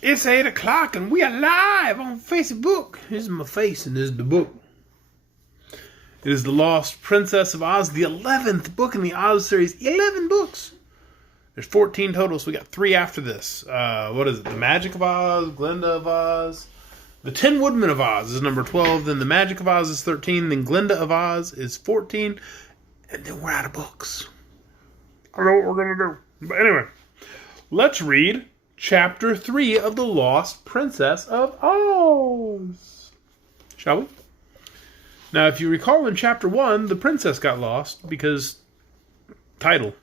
It's 8 o'clock and we are live on Facebook. Here's my face and here's the book. It is The Lost Princess of Oz, the 11th book in the Oz series. 11 books. There's 14 total, so we got 3 after this. What is it? The Magic of Oz, Glinda of Oz. The Tin Woodman of Oz is number 12. Then The Magic of Oz is 13. Then Glinda of Oz is 14. And then we're out of books. I don't know what we're going to do. But anyway, let's read Chapter 3 of The Lost Princess of Oz. Shall we? Now, if you recall in Chapter 1, the princess got lost because title.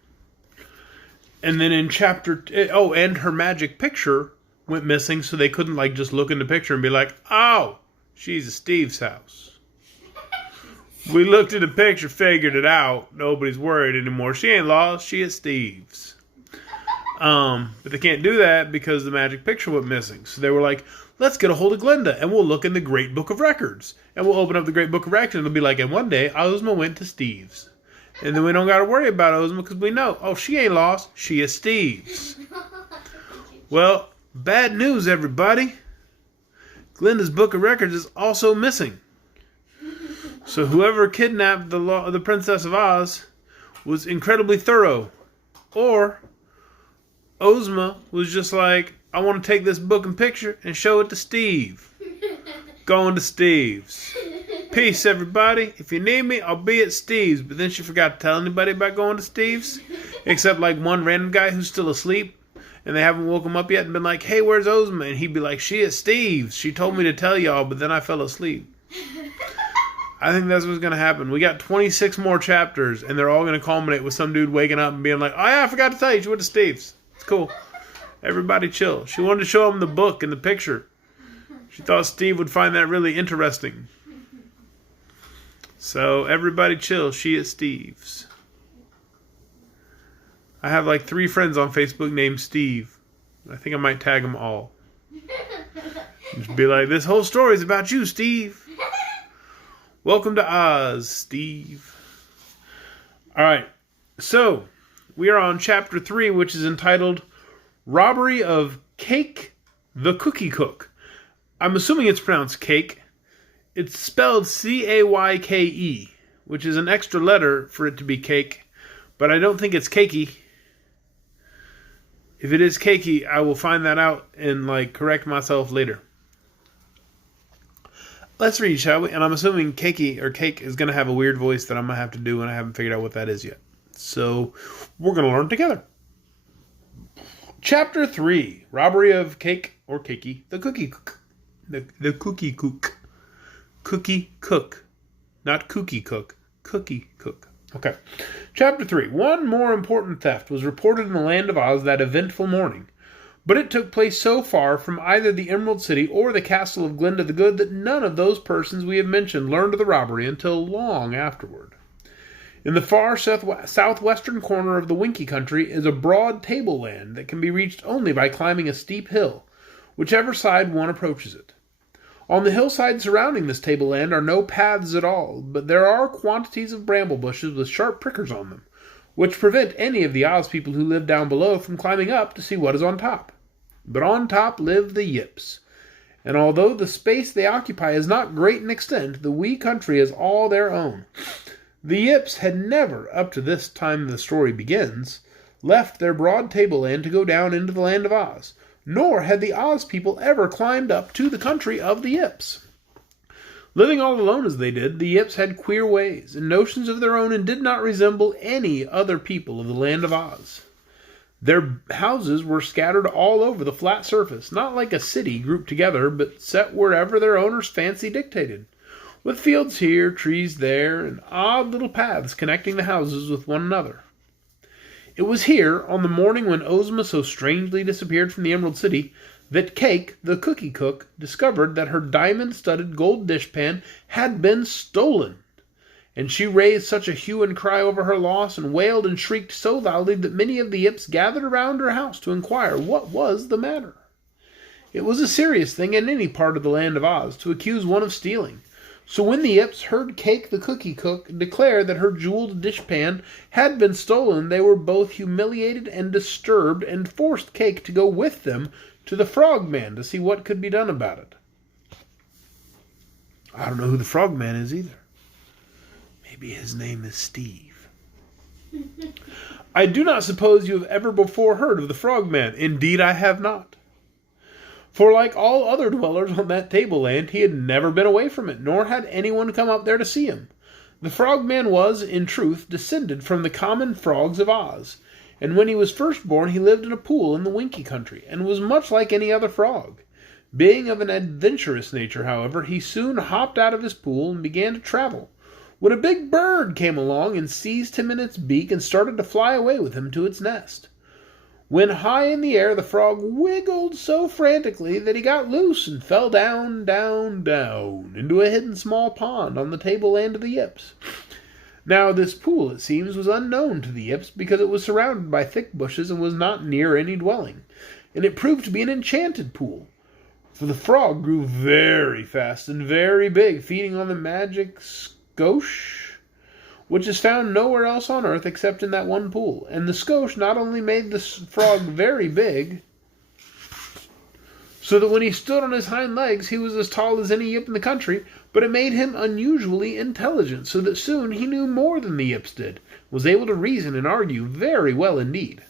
And then in Chapter... and her magic picture went missing, so they couldn't just look in the picture and be like, oh, she's at Steve's house. We looked at the picture, figured it out. Nobody's worried anymore. She ain't lost. She at Steve's. But they can't do that because the magic picture went missing. So they were like, let's get a hold of Glinda and we'll look in the Great Book of Records. And we'll open up the Great Book of Records and it'll be like, and one day Ozma went to Steve's. And then we don't got to worry about Ozma because we know, oh, she ain't lost. She is Steve's. Well, bad news, everybody. Glinda's Book of Records is also missing. So whoever kidnapped the Princess of Oz was incredibly thorough. Or Ozma was just like, I want to take this book and picture and show it to Steve. Going to Steve's. Peace, everybody. If you need me, I'll be at Steve's. But then she forgot to tell anybody about going to Steve's. Except one random guy who's still asleep. And they haven't woke him up yet and been like, hey, where's Ozma? And he'd be like, she at Steve's. She told me to tell y'all, but then I fell asleep. I think that's what's going to happen. We got 26 more chapters, and they're all going to culminate with some dude waking up and being like, oh yeah, I forgot to tell you, she went to Steve's. It's cool. Everybody chill. She wanted to show him the book and the picture. She thought Steve would find that really interesting. So everybody chill. She at Steve's. I have 3 friends on Facebook named Steve. I think I might tag them all. Just be like, this whole story is about you, Steve. Welcome to Oz, Steve. Alright, so we are on Chapter 3, which is entitled Robbery of Cayke the Cookie Cook. I'm assuming it's pronounced Cayke. It's spelled C-A-Y-K-E, which is an extra letter for it to be cake, but I don't think it's Cayke. If it is Cayke, I will find that out and correct myself later. Let's read, shall we? And I'm assuming Cayke or Cake is going to have a weird voice that I'm going to have to do, and I haven't figured out what that is yet. So we're going to learn together. Chapter 3, Robbery of Cayke or Cayke, the Cookie Cook. The Cookie Cook. Cookie Cook. Not Cookie Cook. Cookie Cook. Okay. Chapter 3. One more important theft was reported in the land of Oz that eventful morning. But it took place so far from either the Emerald City or the castle of Glinda the Good that none of those persons we have mentioned learned of the robbery until long afterward. In the far southwestern corner of the Winky Country is a broad tableland that can be reached only by climbing a steep hill, whichever side one approaches it. On the hillside surrounding this tableland are no paths at all, but there are quantities of bramble bushes with sharp prickers on them, which prevent any of the Oz people who live down below from climbing up to see what is on top. But on top live the Yips, and although the space they occupy is not great in extent, the wee country is all their own. The Yips had never, up to this time the story begins, left their broad tableland to go down into the land of Oz, nor had the Oz people ever climbed up to the country of the Yips. Living all alone as they did, the Yips had queer ways and notions of their own and did not resemble any other people of the land of Oz. Their houses were scattered all over the flat surface, not like a city grouped together, but set wherever their owner's fancy dictated, with fields here, trees there, and odd little paths connecting the houses with one another. It was here, on the morning when Ozma so strangely disappeared from the Emerald City, that Cayke, the Cookie Cook, discovered that her diamond-studded gold dishpan had been stolen. And she raised such a hue and cry over her loss and wailed and shrieked so loudly that many of the Yips gathered around her house to inquire what was the matter. It was a serious thing in any part of the land of Oz to accuse one of stealing, So when the Yips heard Cayke the Cookie Cook declare that her jeweled dishpan had been stolen, they were both humiliated and disturbed, and forced Cayke to go with them to the Frogman to see what could be done about it. I don't know who the Frogman is either. Maybe his name is Steve. I do not suppose you have ever before heard of the Frogman. Indeed, I have not. For like all other dwellers on that tableland, he had never been away from it, nor had anyone come up there to see him. The Frogman was, in truth, descended from the common frogs of Oz, and when he was first born he lived in a pool in the Winkie country, and was much like any other frog. Being of an adventurous nature, however, he soon hopped out of his pool and began to travel, when a big bird came along and seized him in its beak and started to fly away with him to its nest. When high in the air, the frog wiggled so frantically that he got loose and fell down, down, down, into a hidden small pond on the tableland of the Yips. Now this pool, it seems, was unknown to the Yips because it was surrounded by thick bushes and was not near any dwelling, and it proved to be an enchanted pool. For the frog grew very fast and very big, feeding on the magic skosh, which is found nowhere else on earth except in that one pool. And the skosh not only made the frog very big, so that when he stood on his hind legs he was as tall as any Yip in the country, but it made him unusually intelligent, so that soon he knew more than the Yips did, was able to reason and argue very well indeed.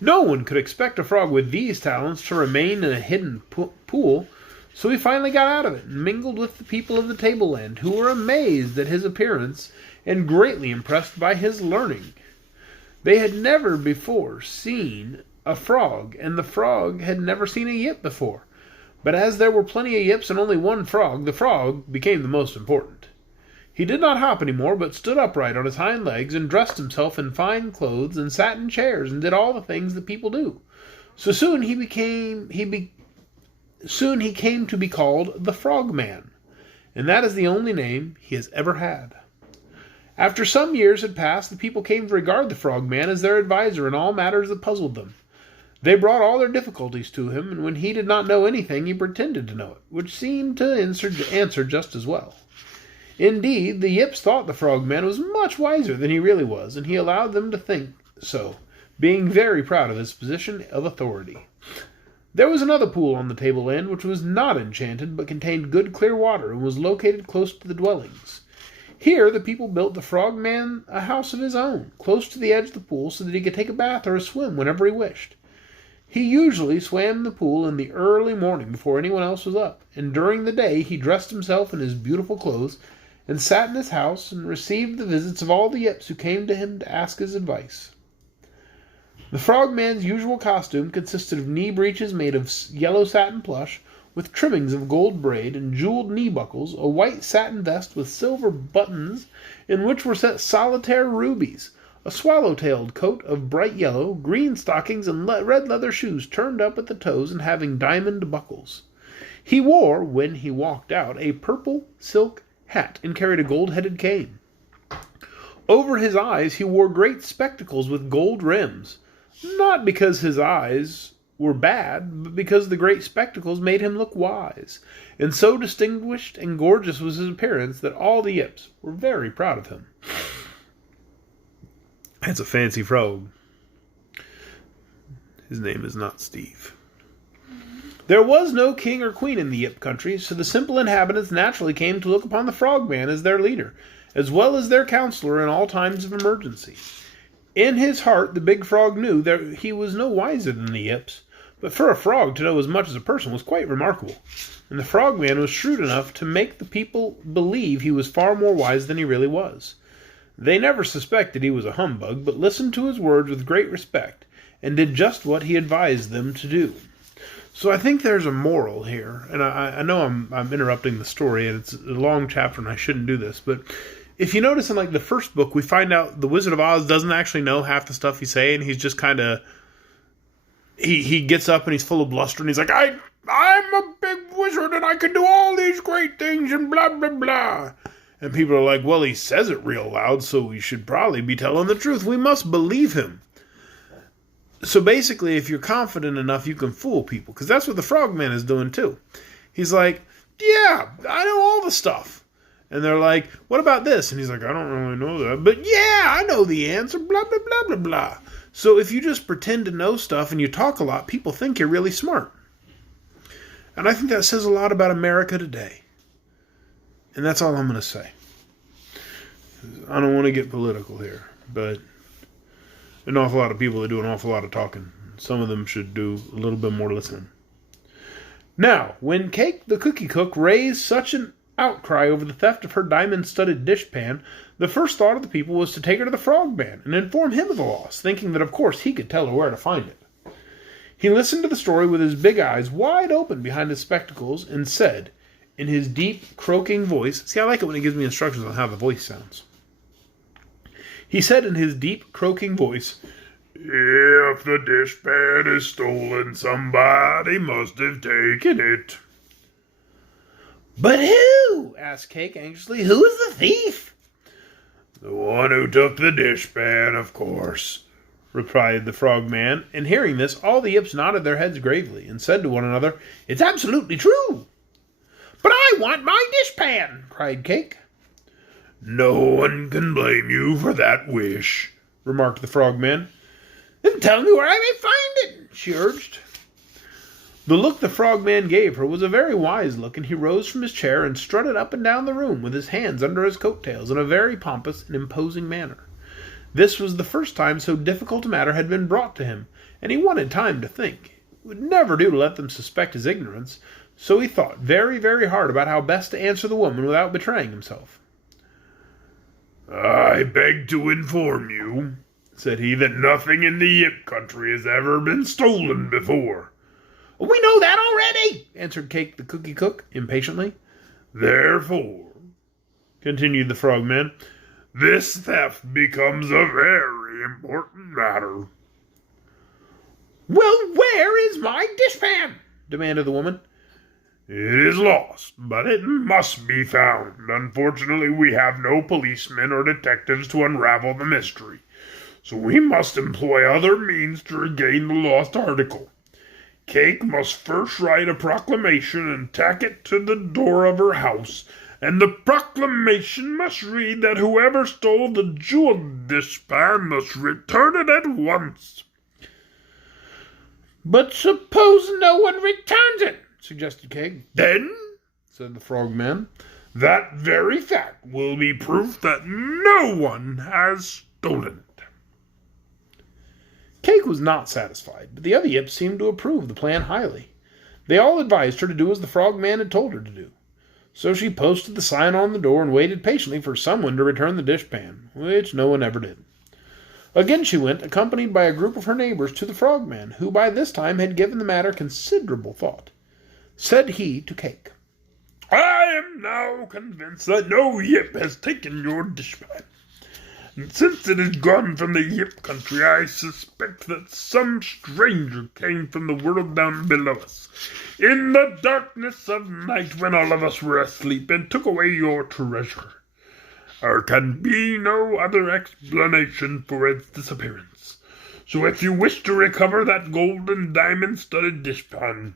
No one could expect a frog with these talents to remain in a hidden pool, so he finally got out of it and mingled with the people of the tableland, who were amazed at his appearance and greatly impressed by his learning. They had never before seen a frog, and the frog had never seen a Yip before. But as there were plenty of Yips and only one frog, the frog became the most important. He did not hop any more, but stood upright on his hind legs and dressed himself in fine clothes and sat in chairs and did all the things that people do. So soon he came to be called the Frogman, and that is the only name he has ever had. After some years had passed, the people came to regard the Frogman as their adviser in all matters that puzzled them. They brought all their difficulties to him, and when he did not know anything, he pretended to know it, which seemed to answer just as well. Indeed, the Yips thought the Frogman was much wiser than he really was, and he allowed them to think so, being very proud of his position of authority. There was another pool on the tableland which was not enchanted, but contained good clear water, and was located close to the dwellings. Here the people built the Frogman a house of his own, close to the edge of the pool, so that he could take a bath or a swim whenever he wished. He usually swam in the pool in the early morning before anyone else was up, and during the day he dressed himself in his beautiful clothes, and sat in his house, and received the visits of all the Yips who came to him to ask his advice. The Frogman's usual costume consisted of knee breeches made of yellow satin plush, with trimmings of gold braid and jeweled knee buckles, a white satin vest with silver buttons, in which were set solitaire rubies, a swallow-tailed coat of bright yellow, green stockings, and red leather shoes turned up at the toes and having diamond buckles. He wore, when he walked out, a purple silk hat and carried a gold-headed cane. Over his eyes he wore great spectacles with gold rims, not because his eyes were bad, but because the great spectacles made him look wise, and so distinguished and gorgeous was his appearance that all the Yips were very proud of him. That's a fancy frog. His name is not Steve. There was no king or queen in the Yip country, so the simple inhabitants naturally came to look upon the Frogman as their leader, as well as their counselor in all times of emergency. In his heart, the big frog knew that he was no wiser than the Yips, but for a frog to know as much as a person was quite remarkable, and the Frogman was shrewd enough to make the people believe he was far more wise than he really was. They never suspected he was a humbug, but listened to his words with great respect, and did just what he advised them to do. So I think there's a moral here, and I know I'm interrupting the story, and it's a long chapter, and I shouldn't do this, but if you notice in like the first book, we find out the Wizard of Oz doesn't actually know half the stuff he's saying. He's just kind of he gets up and he's full of bluster, and he's like, I'm a big wizard, and I can do all these great things, and blah blah blah. And people are like, well, he says it real loud, so we should probably be telling the truth. We must believe him. So basically, if you're confident enough, you can fool people. Because that's what the Frogman is doing, too. He's like, yeah, I know all the stuff. And they're like, what about this? And he's like, I don't really know that. But yeah, I know the answer, blah, blah, blah, blah, blah. So if you just pretend to know stuff and you talk a lot, people think you're really smart. And I think that says a lot about America today. And that's all I'm going to say. I don't want to get political here, but an awful lot of people that do an awful lot of talking. Some of them should do a little bit more listening. Now, when Cayke the cookie cook raised such an outcry over the theft of her diamond-studded dishpan, the first thought of the people was to take her to the Frogman and inform him of the loss, thinking that of course he could tell her where to find it. He listened to the story with his big eyes wide open behind his spectacles and said, in his deep, croaking voice, see, I like it when he gives me instructions on how the voice sounds. He said in his deep, croaking voice, "If the dishpan is stolen, somebody must have taken it." "But who?" asked Cayke anxiously. "Who is the thief?" "The one who took the dishpan, of course," replied the Frogman, and hearing this, all the Yips nodded their heads gravely, and said to one another, "It's absolutely true." "But I want my dishpan!" cried Cayke. "No one can blame you for that wish," remarked the Frogman. "Then tell me where I may find it," she urged. The look the Frogman gave her was a very wise look, and he rose from his chair and strutted up and down the room with his hands under his coat-tails in a very pompous and imposing manner. This was the first time so difficult a matter had been brought to him, and he wanted time to think. It would never do to let them suspect his ignorance, so he thought very, very hard about how best to answer the woman without betraying himself. "I beg to inform you," said he, "that nothing in the Yip country has ever been stolen before." "We know that already," answered Cayke the cookie cook impatiently. "Therefore," continued the Frogman, "this theft becomes a very important matter." "Well, where is my dishpan?" demanded the woman. "It is lost, but it must be found. Unfortunately, we have no policemen or detectives to unravel the mystery, so we must employ other means to regain the lost article. Cayke must first write a proclamation and tack it to the door of her house, and the proclamation must read that whoever stole the jeweled dishpan must return it at once." "But suppose no one returns it?" suggested Cayke. "Then," said the Frogman, "that very fact will be proof that no one has stolen it." Cayke was not satisfied, but the other Yips seemed to approve the plan highly. They all advised her to do as the Frogman had told her to do. So she posted the sign on the door and waited patiently for someone to return the dishpan, which no one ever did. Again she went, accompanied by a group of her neighbors, to the Frogman, who by this time had given the matter considerable thought. Said he to Cayke, "I am now convinced that no Yip has taken your dishpan. And since it is gone from the Yip country, I suspect that some stranger came from the world down below us, in the darkness of night when all of us were asleep, and took away your treasure. There can be no other explanation for its disappearance. So if you wish to recover that gold and diamond-studded dishpan,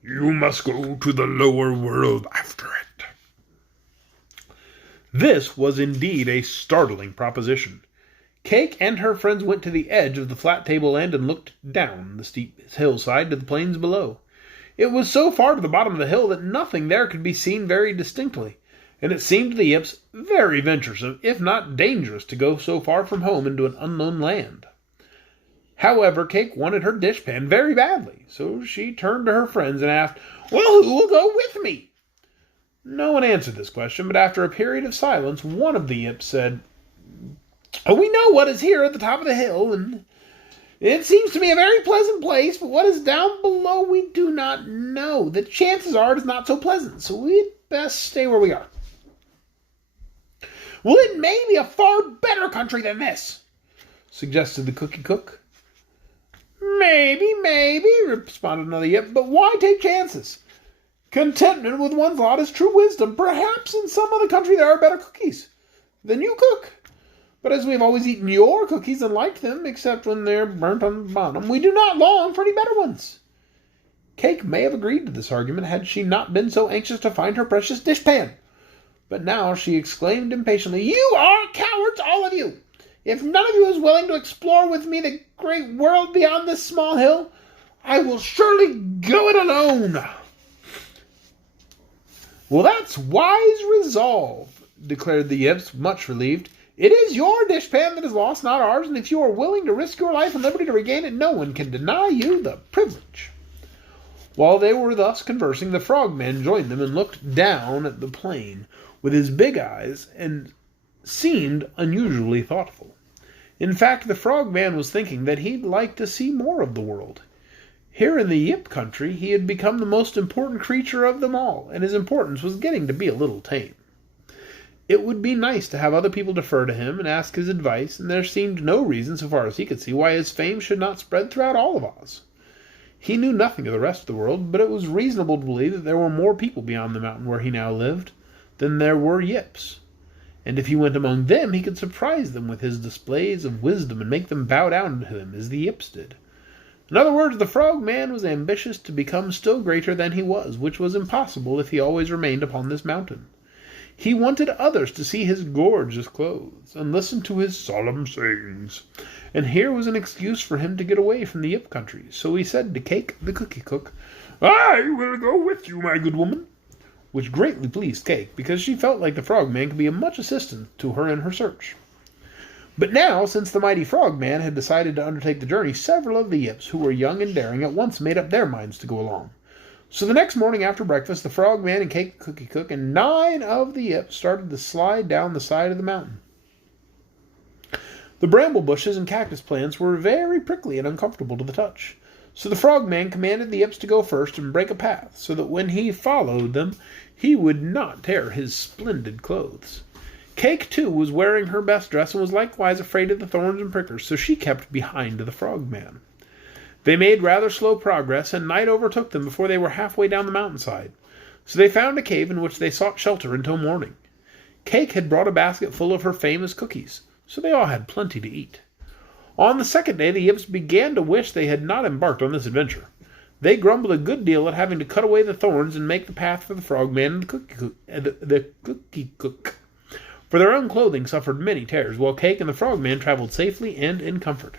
you must go to the lower world after it." This was indeed a startling proposition. Cayke and her friends went to the edge of the flat tableland and looked down the steep hillside to the plains below. It was so far to the bottom of the hill that nothing there could be seen very distinctly, and it seemed to the Yips very venturesome, if not dangerous, to go so far from home into an unknown land. However, Cayke wanted her dishpan very badly, so she turned to her friends and asked, "Well, who will go with me?" No one answered this question, but after a period of silence, one of the Yips said, "We know what is here at the top of the hill, and it seems to me a very pleasant place, but what is down below we do not know. The chances are it is not so pleasant, so we'd best stay where we are." "Well, it may be a far better country than this," suggested the cookie cook. Maybe, responded another Yip, "but why take chances? Contentment with one's lot is true wisdom. Perhaps in some other country there are better cookies than you cook. But as we have always eaten your cookies and liked them, except when they're burnt on the bottom, we do not long for any better ones." Cayke may have agreed to this argument had she not been so anxious to find her precious dishpan. But now she exclaimed impatiently, "You are cowards, all of you! If none of you is willing to explore with me the great world beyond this small hill, I will surely go it alone. Well, that's wise resolve, declared the Yips, much relieved. It is your dishpan that is lost, not ours, and if you are willing to risk your life and liberty to regain it, no one can deny you the privilege. While they were thus conversing, the frogman joined them and looked down at the plain with his big eyes and seemed unusually thoughtful. In fact, the frogman was thinking that he'd like to see more of the world. Here in the Yip country, he had become the most important creature of them all, and his importance was getting to be a little tame. It would be nice to have other people defer to him and ask his advice, and there seemed no reason, so far as he could see, why his fame should not spread throughout all of Oz. He knew nothing of the rest of the world, but it was reasonable to believe that there were more people beyond the mountain where he now lived than there were Yips. And if he went among them, he could surprise them with his displays of wisdom and make them bow down to him as the Yips did. In other words, the frogman was ambitious to become still greater than he was, which was impossible if he always remained upon this mountain. He wanted others to see his gorgeous clothes and listen to his solemn sayings, and here was an excuse for him to get away from the Yip country. So he said to Cayke, the cookie cook, "I will go with you, my good woman," which greatly pleased Cayke, because she felt like the frogman could be of much assistance to her in her search. But now, since the mighty frogman had decided to undertake the journey, several of the Yips, who were young and daring, at once made up their minds to go along. So the next morning after breakfast, the frogman and Cayke the cookie cook and 9 of the Yips started to slide down the side of the mountain. The bramble bushes and cactus plants were very prickly and uncomfortable to the touch. So the frogman commanded the Yips to go first and break a path, so that when he followed them, he would not tear his splendid clothes. Cayke, too, was wearing her best dress and was likewise afraid of the thorns and prickers, so she kept behind the frogman. They made rather slow progress, and night overtook them before they were halfway down the mountainside. So they found a cave in which they sought shelter until morning. Cayke had brought a basket full of her famous cookies, so they all had plenty to eat. On the second day, the Yips began to wish they had not embarked on this adventure. They grumbled a good deal at having to cut away the thorns and make the path for the frogman and the cookie cook. For their own clothing suffered many tears, while Cayke and the frogman traveled safely and in comfort.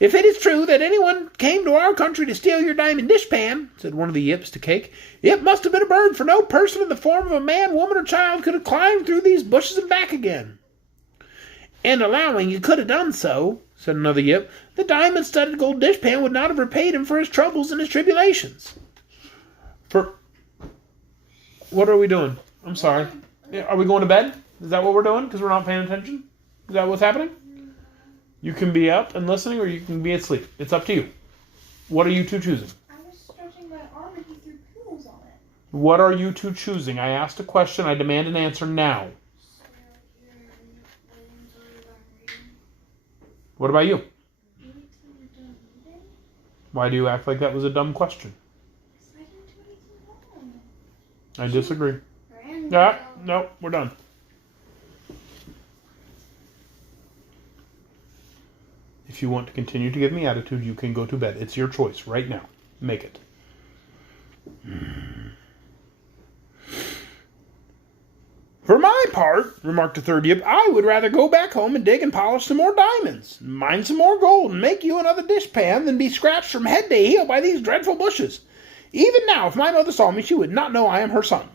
"If it is true that anyone came to our country to steal your diamond dishpan," said one of the Yips to Cayke, "it must have been a bird, for no person in the form of a man, woman, or child could have climbed through these bushes and back again." "And allowing you could have done so," said another Yip, "the diamond-studded gold dishpan would not have repaid him for his troubles and his tribulations." What are we doing? I'm sorry. Are we going to bed? Is that what we're doing? Because we're not paying attention? Is that what's happening? You can be up and listening, or you can be asleep. It's up to you. What are you two choosing? I was stretching my arm and he threw pillows on it. What are you two choosing? I asked a question. I demand an answer now. What about you? Why do you act like that was a dumb question? I didn't do anything wrong. I disagree. Yeah, no, we're done. If you want to continue to give me attitude, you can go to bed. It's your choice right now. Make it. "For my part," remarked the third Yip, "I would rather go back home and dig and polish some more diamonds, mine some more gold, and make you another dishpan than be scratched from head to heel by these dreadful bushes. Even now, if my mother saw me, she would not know I am her son."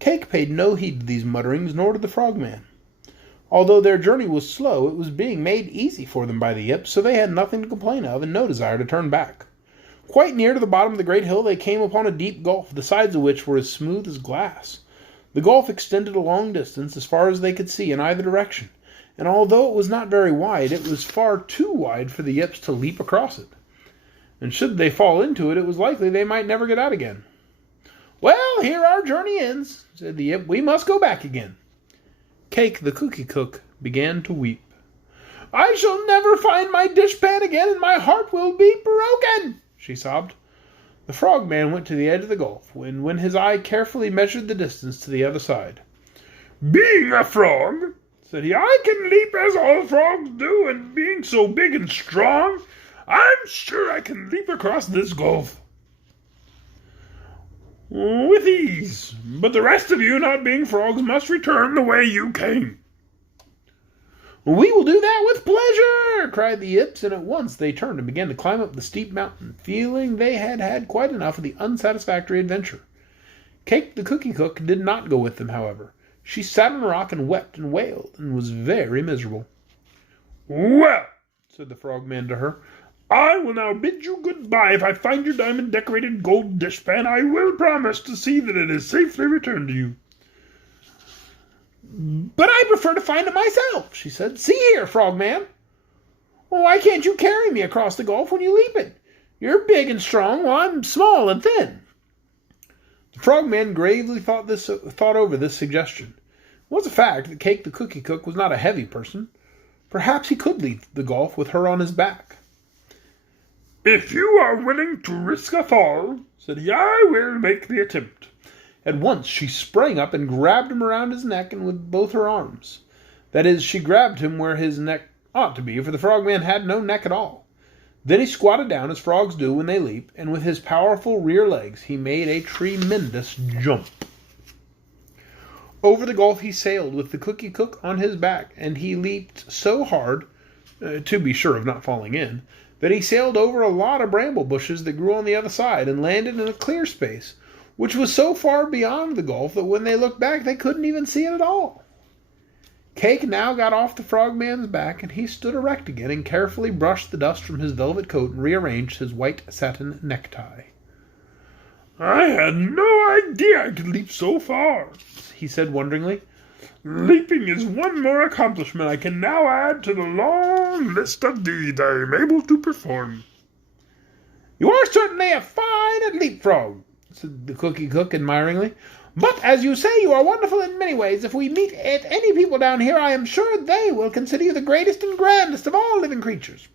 Cayke paid no heed to these mutterings, nor did the frogman. Although their journey was slow, it was being made easy for them by the Yips, so they had nothing to complain of and no desire to turn back. Quite near to the bottom of the great hill, they came upon a deep gulf, the sides of which were as smooth as glass. The gulf extended a long distance, as far as they could see in either direction, and although it was not very wide, it was far too wide for the Yips to leap across it. And should they fall into it, it was likely they might never get out again. "Well, here our journey ends," said the Yip. "We must go back again." Cayke the cookie cook began to weep. "I shall never find my dishpan again, and my heart will be broken," she sobbed. The frogman went to the edge of the gulf, and when his eye carefully measured the distance to the other side, "Being a frog," said he, "I can leap as all frogs do, and being so big and strong, I'm sure I can leap across this gulf with ease. But the rest of you, not being frogs, must return the way you came." We will do that with pleasure, cried the Yips, and at once they turned and began to climb up the steep mountain, feeling they had had quite enough of the unsatisfactory adventure. Cayke the Cookie Cook did not go with them, however. She sat on a rock and wept and wailed, and was very miserable. "Well," said the Frogman to her, "I will now bid you good-bye. If I find your diamond-decorated gold dishpan, I will promise to see that it is safely returned to you." "But I prefer to find it myself," she said. "See here, Frogman. Why can't you carry me across the gulf when you leap it? You're big and strong, while I'm small and thin." The Frogman gravely thought over this suggestion. It was a fact that Cayke the Cookie Cook was not a heavy person. Perhaps he could leap the gulf with her on his back. "If you are willing to risk a fall," said he, "I will make the attempt." At once she sprang up and grabbed him around his neck and with both her arms. That is, she grabbed him where his neck ought to be, for the Frogman had no neck at all. Then he squatted down, as frogs do when they leap, and with his powerful rear legs he made a tremendous jump. Over the gulf he sailed with the Cookie Cook on his back, and he leaped so hard, to be sure of not falling in, that he sailed over a lot of bramble bushes that grew on the other side and landed in a clear space, which was so far beyond the gulf that when they looked back they couldn't even see it at all. Cayke now got off the Frogman's back, and he stood erect again and carefully brushed the dust from his velvet coat and rearranged his white satin necktie. "I had no idea I could leap so far," he said wonderingly. "Leaping is one more accomplishment I can now add to the long list of deeds I am able to perform." "You are certainly a fine at leapfrog," said the Cookie Cook admiringly. "But, as you say, you are wonderful in many ways. If we meet any people down here, I am sure they will consider you the greatest and grandest of all living creatures."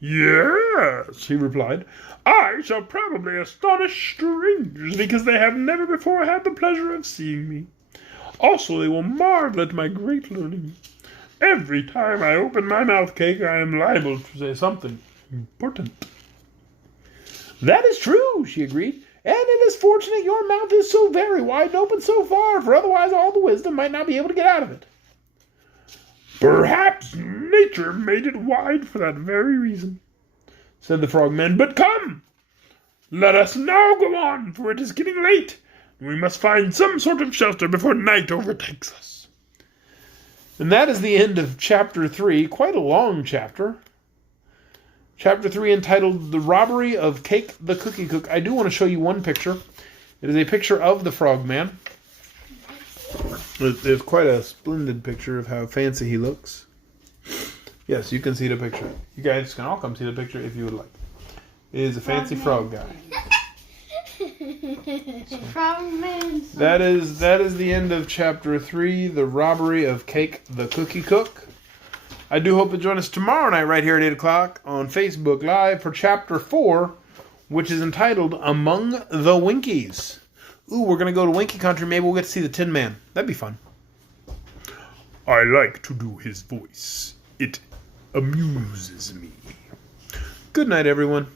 "Yes," he replied. "I shall probably astonish strangers, because they have never before had the pleasure of seeing me. Also, they will marvel at my great learning. Every time I open my mouth, Cayke, I am liable to say something important." "That is true," she agreed. "And it is fortunate your mouth is so very wide and open so far, for otherwise all the wisdom might not be able to get out of it." "Perhaps nature made it wide for that very reason," said the Frogman. "But come, let us now go on, for it is getting late, and we must find some sort of shelter before night overtakes us." And that is the end of Chapter 3, quite a long chapter. Chapter 3, entitled The Robbery of Cayke the Cookie Cook. I do want to show you one picture. It is a picture of the Frogman. It's quite a splendid picture of how fancy he looks. Yes, you can see the picture. You guys can all come see the picture if you would like. It is a fancy frog guy. Frogman. That is the end of Chapter 3, The Robbery of Cayke the Cookie Cook. I do hope you'll join us tomorrow night right here at 8 o'clock on Facebook Live for Chapter 4, which is entitled Among the Winkies. Ooh, we're going to go to Winky Country. Maybe we'll get to see the Tin Man. That'd be fun. I like to do his voice. It amuses me. Good night, everyone.